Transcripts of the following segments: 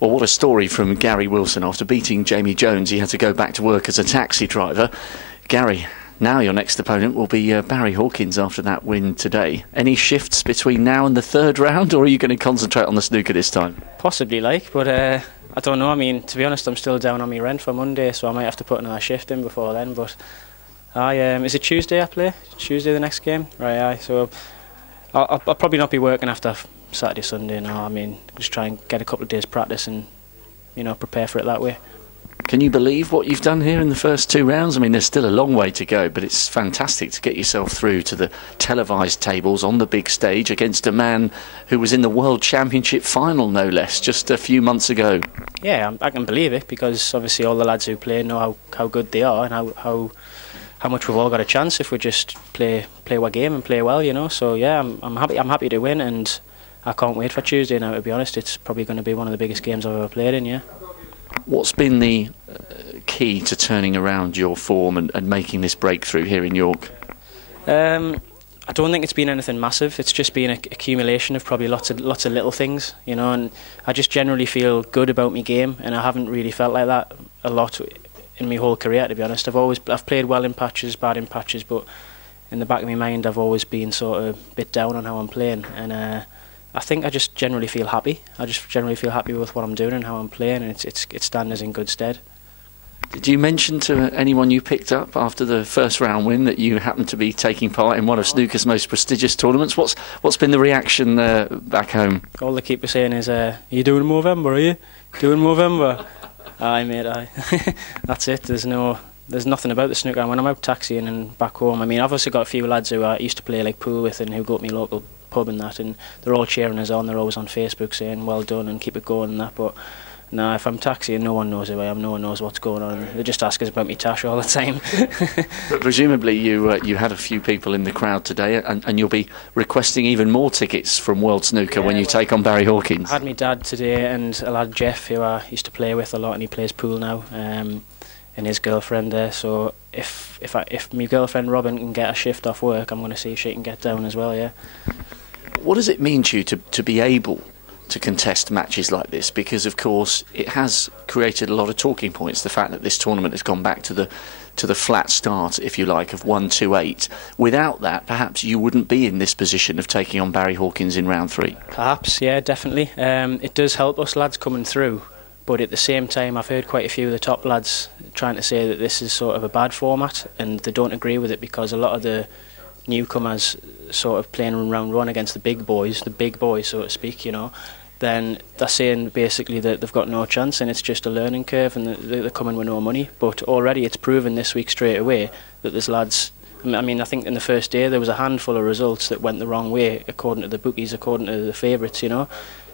Well, what a story from Gary Wilson. After beating Jamie Jones, he had to go back to work as a taxi driver. Gary, now your next opponent will be Barry Hawkins after that win today. Any shifts between now and the third round, or are you going to concentrate on the snooker this time? Possibly, but I don't know. I mean, to be honest, I'm still down on my rent for Monday, so I might have to put another shift in before then. But is it Tuesday I play? Tuesday the next game? Right, aye. So I'll probably not be working after Saturday, Sunday now. I mean, just try and get a couple of days practice and, prepare for it that way. Can you believe what you've done here in the first two rounds? I mean, there's still a long way to go, but it's fantastic to get yourself through to the televised tables on the big stage against a man who was in the World Championship final, no less, just a few months ago. Yeah, I can believe it, because obviously all the lads who play know how good they are and how much we've all got a chance if we just play our game and play well, So yeah, I'm happy to win, and I can't wait for Tuesday now, to be honest. It's probably going to be one of the biggest games I've ever played in, yeah. What's been the key to turning around your form and making this breakthrough here in York? I don't think it's been anything massive. It's just been an accumulation of probably lots of little things, and I just generally feel good about my game, and I haven't really felt like that a lot in my whole career, to be honest. I've played well in patches, bad in patches, but in the back of my mind I've always been sort of a bit down on how I'm playing, and I think I just generally feel happy. I just generally feel happy with what I'm doing and how I'm playing, and it's standing us in good stead. Did you mention to anyone you picked up after the first round win that you happened to be taking part in one of snooker's most prestigious tournaments? What's been the reaction back home? All they keep saying is, "Are you doing Movember? Are you doing Movember?" Aye, mate, aye. That's it. There's nothing about the snooker. When I'm out taxiing and back home, I mean, I've also got a few lads who I used to play like pool with and who go to my local pub and that, and they're all cheering us on. They're always on Facebook saying well done and keep it going and that. But no, if I'm taxiing, no one knows who I am, no one knows what's going on. They just ask us about me tash all the time. But presumably you had a few people in the crowd today, and you'll be requesting even more tickets from World Snooker when you take on Barry Hawkins. I had my dad today and a lad Jeff who I used to play with a lot, and he plays pool now, and his girlfriend there. So if my girlfriend Robin can get a shift off work, I'm going to see if she can get down as well, yeah. What does it mean to you to be able to contest matches like this? Because of course it has created a lot of talking points, the fact that this tournament has gone back to the flat start, if you like, of 1-2-8. Without that, perhaps you wouldn't be in this position of taking on Barry Hawkins in round 3. Perhaps, yeah, definitely. It does help us lads coming through, but at the same time I've heard quite a few of the top lads trying to say that this is sort of a bad format, and they don't agree with it because a lot of the newcomers sort of playing round 1 against the big boys so to speak, then they're saying basically that they've got no chance and it's just a learning curve and they're coming with no money. But already it's proven this week straight away that there's lads. I mean, I think in the first day there was a handful of results that went the wrong way according to the bookies, according to the favourites,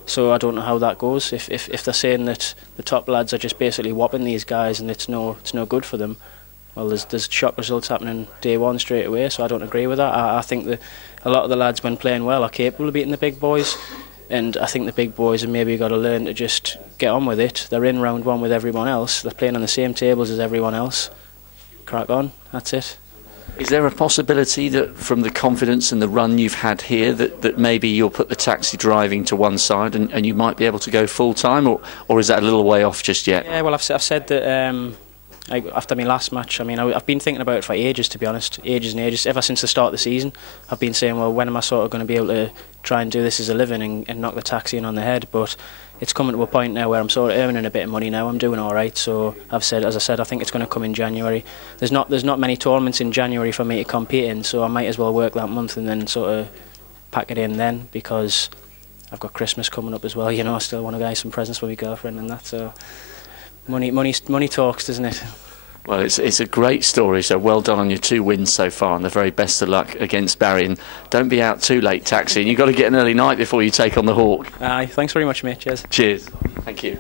So I don't know how that goes. If they're saying that the top lads are just basically whopping these guys and it's no good for them, well, there's shock results happening day 1 straight away. So I don't agree with that. I think that a lot of the lads, when playing well, are capable of beating the big boys, and I think the big boys have maybe got to learn to just get on with it. They're in round 1 with everyone else. They're playing on the same tables as everyone else. Crack on. That's it. Is there a possibility that from the confidence and the run you've had here that maybe you'll put the taxi driving to one side and you might be able to go full time, or is that a little way off just yet? Yeah, well, I've said that after my last match. I mean, I've been thinking about it for ages, to be honest, ages and ages. Ever since the start of the season, I've been saying, well, when am I sort of going to be able to try and do this as a living and knock the taxi in on the head? But it's coming to a point now where I'm sort of earning a bit of money now. I'm doing all right. So as I said, I think it's going to come in January. There's not many tournaments in January for me to compete in, so I might as well work that month and then sort of pack it in then, because I've got Christmas coming up as well. I still want to buy some presents for my girlfriend and that. So money talks, doesn't it? Well, it's a great story, so well done on your 2 wins so far, and the very best of luck against Barry. And don't be out too late taxiing. You've got to get an early night before you take on the Hawk. Aye, thanks very much, mate. Cheers. Cheers. Thank you.